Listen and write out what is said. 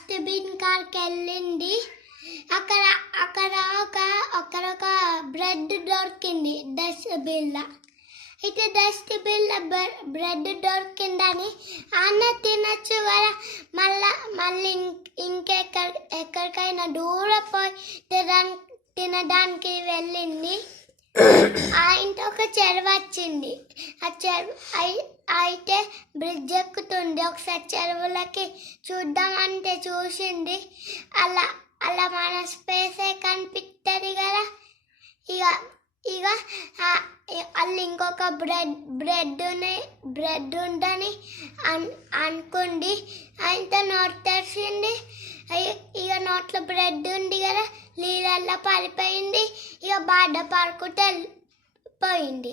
Dustbin కార్కి వెళ్ళింది. అక్కడ అక్కడ ఒక అక్కడ ఒక బ్రెడ్ దొరికింది డస్ట్బిన్లో అయితే డస్ట్బిన్లో బ్రెడ్ దొరికిందని అన్న తినచ్చు కదా. మళ్ళా మళ్ళీ ఇంకెక్కడ ఎక్కడికైనా దూరం పోయి తిన తినడానికి వెళ్ళింది. ఆ ఇంటి ఒక చెరువు వచ్చింది. అయితే బ్రిడ్జ్ ఎక్కుతుంది. ఒకసారి చెరువులకి చూద్దామంటే చూసింది. అలా అలా మన స్పేసే కనిపిస్తుంది కదా. ఇక ఇక వాళ్ళు ఇంకొక బ్రెడ్ బ్రెడ్ బ్రెడ్ ఉందని అన్ అనుకుంది. అయితే నోట్ తెరిచింది. ఇక నోట్లో బ్రెడ్ ఉంది కదా. నీళ్ళల్లో పడిపోయింది ఇక బాధ పడుకుంటే పోయింది.